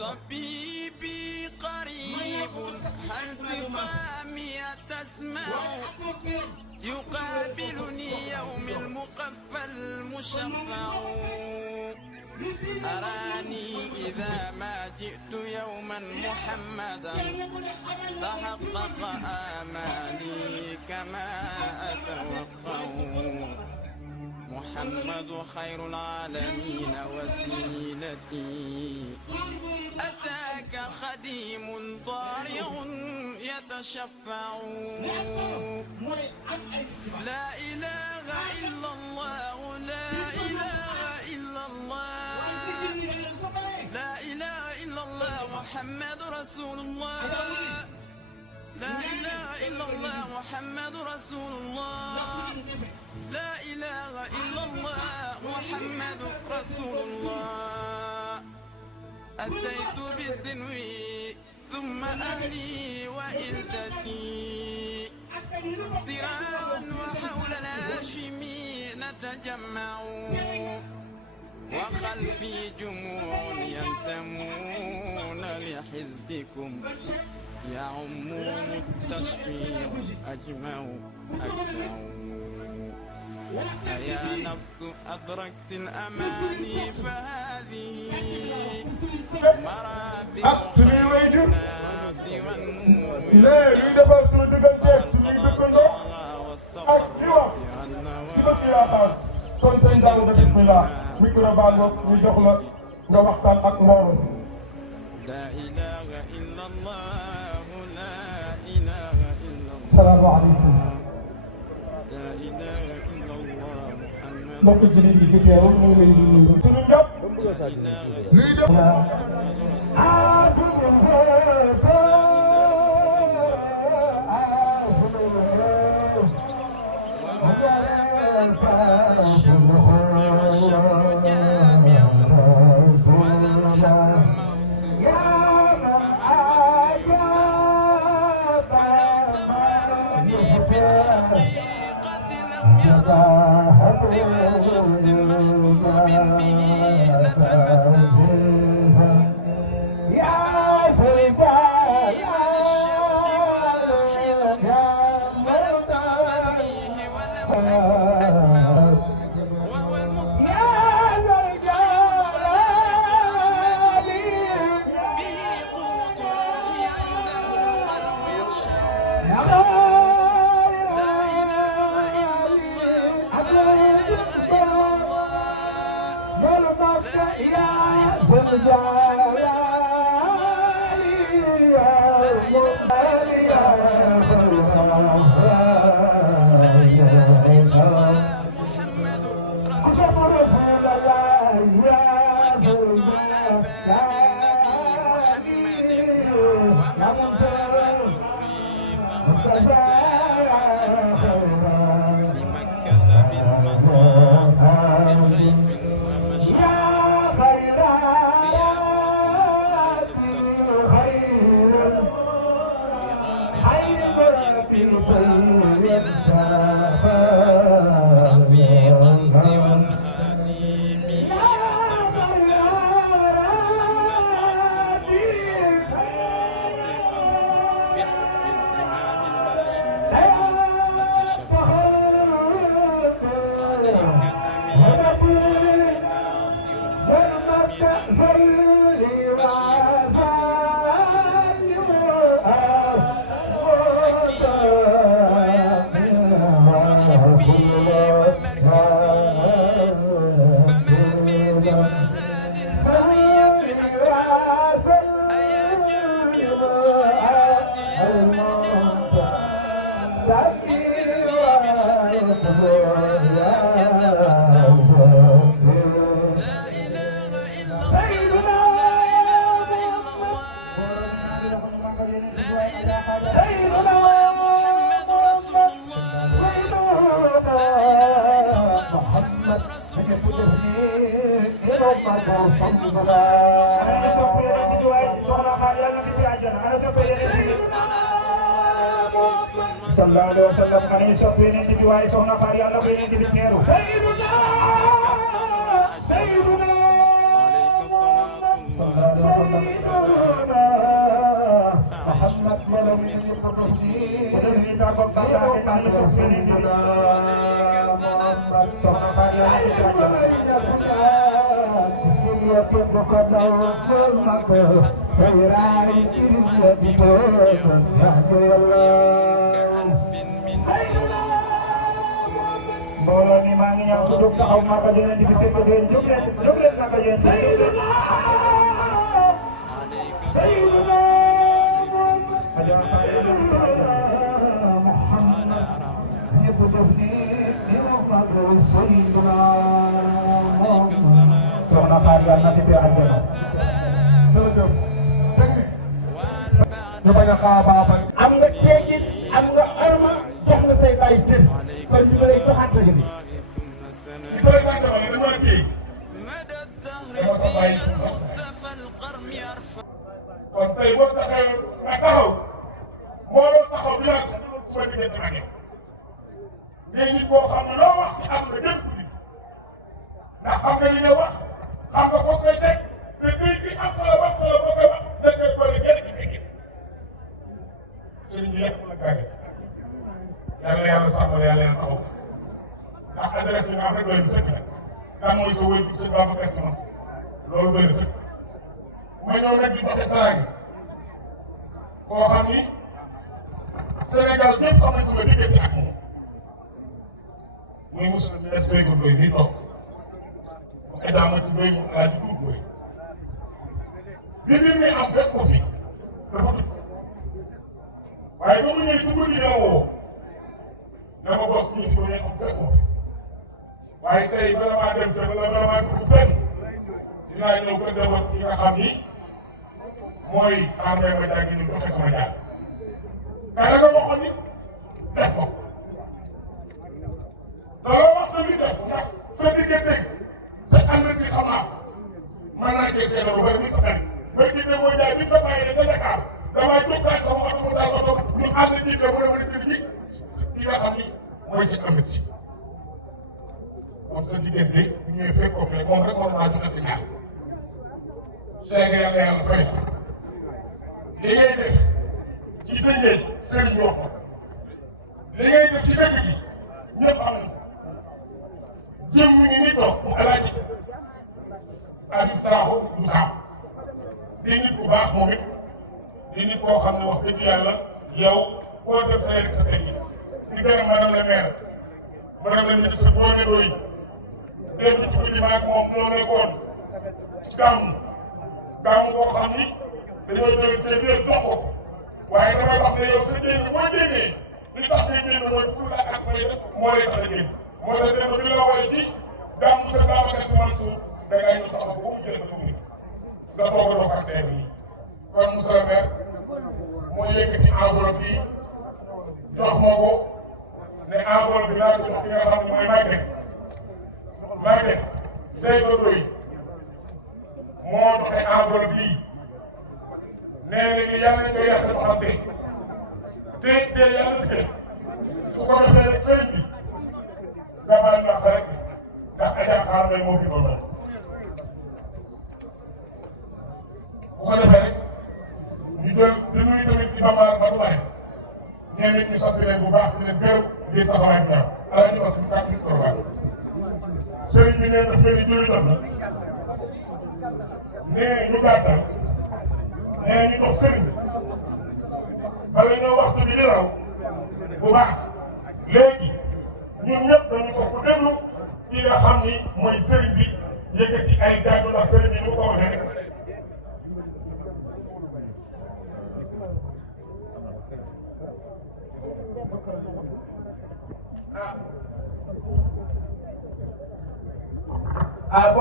طبيبي قريب هل سقامي تسمع يقابلني يوم المقفى المشفع أراني إذا ما جئت يوما محمدا تحقق آمالي كما أتوقع محمد خير العالمين وسيلتي أتاك خديم ضارع يتشفع لا إله إلا الله لا إله إلا الله لا إله إلا الله محمد رسول الله لا إله إلا الله محمد رسول الله لا إله إلا الله محمد رسول الله أتيت بسنوي ثم أهلي وإلدتي ذراعا وحول الهاشمي نتجمع وخلفي جموع ينتمون لحزبكم يعمون التشفيع أجمع أيا نفس أدركت الأماني فهذه مرابع خير الناس والنور واستقر kon sëñ Daouda bismillah micro baa ngoog ñu jox la nga waxtaan ak mbooloo. لا إله إلا الله لا إله إلا الله salaamaaleykum. لا إله إلا الله محمد mbokk jullit yi fi teew ñu ngi leen di nuyu. suñu njëkk. luy def. شخص محبوب به نتمتع يا سيدي من الشوق واحد ولست أفنيه ولم أكن أجمع وهو المصطفى به قوت روحي عنده القلب يخشع رفيقا سوى الهادي به بحب الإمام الهاشمي أتشبه عليك أمين ناصر حامدا بشير sallallahu alaihi wasallam kani sopene di diwai sohna kari Allah bene di teru sayyiduna sayyiduna alaihi salatu mbooloo mi maa ngi ñëw ku jóg taxaw Maka dina di fekk leen jóg leen Maka yéen soxna Fatou yàlla na fi teew ak jërëjëf. ñu bañ a xaabaabal. am nga teegin am nga arma jox nga say bàyyi cër kon ñu ngi lay joxaat la jënd. li koy sant ma ne dama kii dama sa bàyyi kon tey boo taxee nga taxaw mbooloo taxaw bi yàgg su ma diggante ak yow ngay nit boo xam ne loo wax ci àdduna dégg ko ndax xam nga li nga wax xam nga foog koy teg te bii bi am solo boo koy wax da koy boole kenn ki fekkee sëriñ bi yàq la gàgge yàlla yàlla sàmmal yàlla yàlla taxaw ndax adresse bi nga xam ne doy na sëkk la kan mooy sa wéy bi sëñ Babacar Sy loolu doy na sëkk ma ñëw nag di joxe teraanga koo xam ni Sénégal ñëpp xam nañ sama diggante ak moom muy Moussa Ndiaye Seydou Ndoye nii toog mu Edamati Ndoye mu Alaaji Tuut Ndoye bi mbir mi am fekk ko fi dafa tëj waaye ba mu ñëwee ci guddi dama woo dama bos ñu ko ñëw am fekk ko fi waaye tey bala maa dem fenn la bala maa dugg fenn dinaa ñëw ko demoon ki nga xam ni mooy xam ma jàngi ni joxe sama jàng kala nga waxoon ni def ko te loo wax tamit def ndax sa diggante sa ànd si xam naa mën naa koy seetlu lu bari muy sa xarit ba gis moo jaay bi nga bàyyi ne nga Dakar damaa jógtaat sama oto mu daal oto ñu ànd jiite mu ne ma ne kër gi ki nga xam ni mooy si amit si kon sa diggante bu ñëwee fekk ko fekk moom rek moom maa joxe si ñaar Cheikh yàlla yàlla fay li ngay def ci dëngee sëriñ bi wax ko li ngay def ci dëkk bi ñëpp xam nañu jëm mi ngi nii toog mu alaaji Habib Sakho du Sakho di nit ku baax moom it di nit koo xam ne wax dëgg yàlla yow koo def sa yëg sa tey di gërëm madame la maire madame la ministre boo ne doy démb ci guddi maag moom ñoo nekkoon ci gàmmu boo xam ni dañoo jël te biir jox ko waaye damay wax ne yow sa jéem boo jéemee li tax ngay jéem mooy fulla ak fayda moo lay tax a jéem moo tax démb bi la woy ci gàmmu sa Babacar Sy Mansour da ngay ñu taxaw ba mu jëlee ba tuuti nga toog a doog ak seen yi kon monsieur le maire moo yëkkati enveloppe yi jox ma ko ne enveloppe bi laa ko jox ki nga xam ne mooy Maguette Seydou Ndoye moo joxe enveloppe bii nee na yàlla nañu koy yàq dafa xam te yàlla tëjee su ko defee rek sëriñ bi dafa nax rek ndax Adja Xaar Mbay moo fi doon bu ko defee rek ñu jël di nuyu tamit ci Bamar Badouaye ñenn nit ñu sant leen bu baax di leen gërëm di taxawaay bi ñaaw ala ñu wax suñu kàddu gi programme sëriñ bi nee na daf leen di jëli jot na nee ñu gàttal nee ñu dox sëriñ bi bala ñoo waxtu bi di raw bu baax léegi ñun ñëpp dañu ko ku déglu ki nga xam ni mooy sëriñ bi yëkkati ay gàddu ndax sëriñ bi nu ko waxee rek ah